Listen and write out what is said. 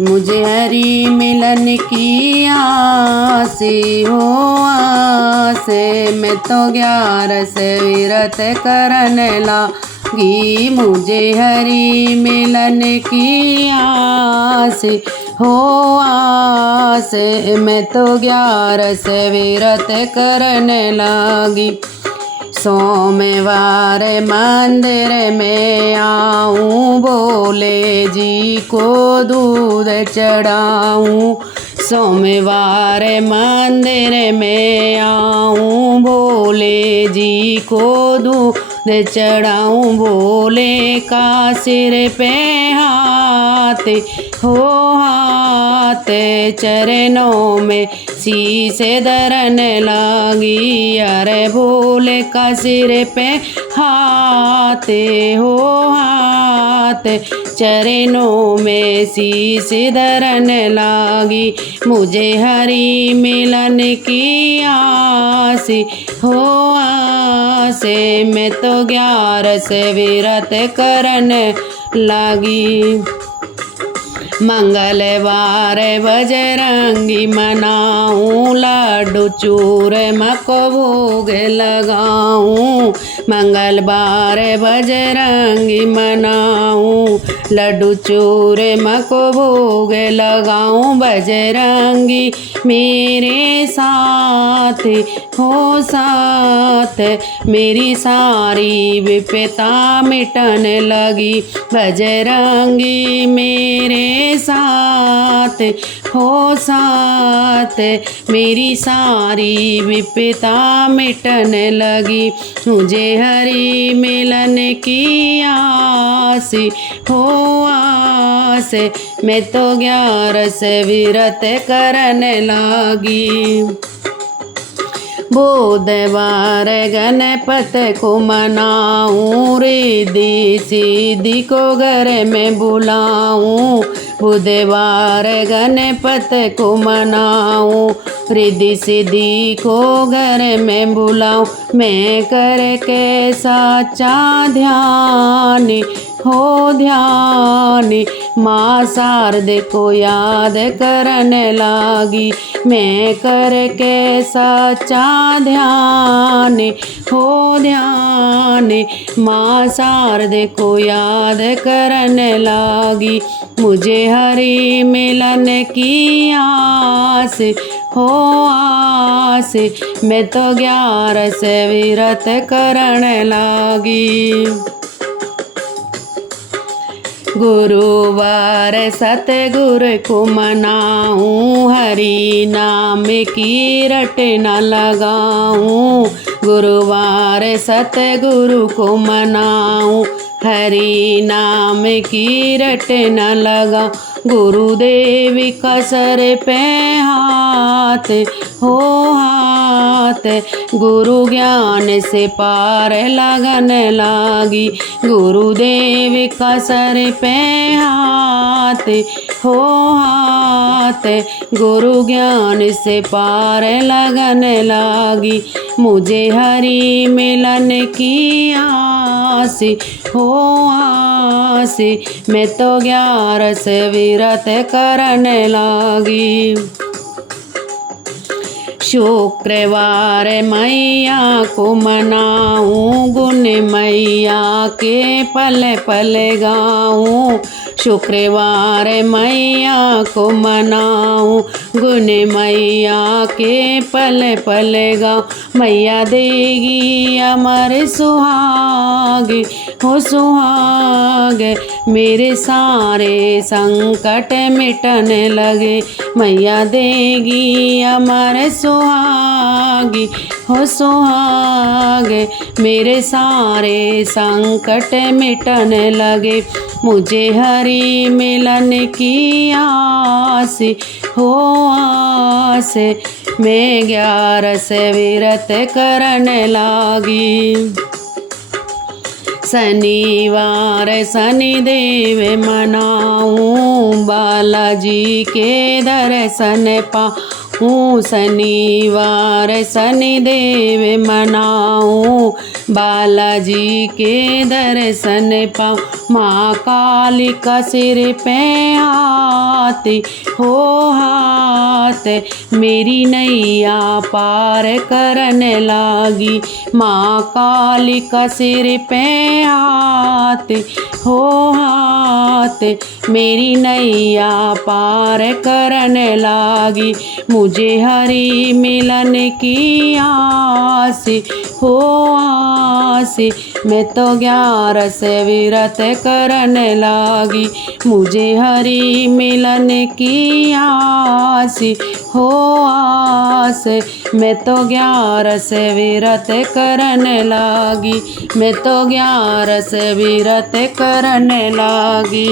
मुझे हरि मिलन की आस हो आस। मैं तो 11 व्रत करने लगी। मुझे हरि मिलन की आस हो आस। मैं तो 11 व्रत करने लगी। सोमवार मंदिर में आऊं, भोले जी को दूध चढ़ाऊं। सोमवार मंदिर में आऊं, भोले जी को दूध चढ़ाऊं। भोले का सिर पे हाथ हो हाथ, चरणों में शीशे धरन लगी। अरे भोले का सिर पे हाथ हो हाथ, चरणों में शीश धरन लगी। मुझे हरि मिलन की आस हो आस। मैं तो 11 व्रत करने लगी। मंगलवार बजरंगी मनाऊं, लड्डू चूरमा को भोग लगाऊं। मंगलवार बजरंगी मनाऊं, लड्डू चूरमा को भोग लगाऊं। बजरंगी मेरे साथ हो साथ, मेरी सारी विपदा मिटन लगी। बजरंगी मेरे साथ हो साथ, मेरी सारी विपदा मिटन लगी। मुझे हरि मिलन की आस हो आस। मैं तो 11 व्रत करने लगी। बुधवार गणपति को मनाऊं, रिद्धि सिद्धि को घर में बुलाऊं। बुधवार गणपति को मनाऊं, रिद्धि सिद्धि को घर में बुलाऊं। मैं करके सच्चा ध्यान हो ध्यान, माँ शारदे को याद करने लगी। मैं करके सच्चा ध्यान हो ध्यान, माँ शारदे को याद करने लगी। मुझे हरि मिलन की आस हो आस। मैं तो 11 व्रत करने लगी। गुरुवार सतगुरु को मनाऊं, हरि नाम की रटना लगाऊं। गुरुवार सतगुरु को मनाऊं, हरि नाम की रटना लगा। गुरुदेव का सर पे हाथ हो हाथ, गुरु ज्ञान से पार लगन लगी। गुरुदेव का सर पे हाथ हो हाथ, गुरु ज्ञान से पार लगन लगी। मुझे हरि मिलन की आस हो आस। मैं तो 11 व्रत करने लगी। शुक्रवार मैया को मनाऊं, गुण मैया के पल पल गाऊं। शुक्रवार मैया को मनाऊं, गुण मैया के पल पल गाऊं। मैया देगी अमर सुहाग हो सुहाग, मेरे सारे संकट मिटन लगे। मैया देगी अमर सुहाग हो सुहाग, मेरे सारे संकट मिटन लगे। मुझे हरि मिलन की आस हो आस। मैं 11 व्रत करने लगी। शनिवार शनिदेव मनाऊं, बालाजी के दर्शन पाऊं। हूँ शनिवार शनिदेव मनाऊँ, बालाजी के दर्शन पाऊँ, माँ काली का सिर पे आती हो हाथ, मेरी नैया पार करने लागी, माँ काली का सिर पे आती हो हाथ, मेरी नैया पार करने लागी, मुझे हरि मिलन की आस हो आस, मैं तो 11 व्रत करने लागी, मुझे हरि मिलन की आस हो आस, मैं तो 11 व्रत करने लागी, मैं तो 11 व्रत करने लागी।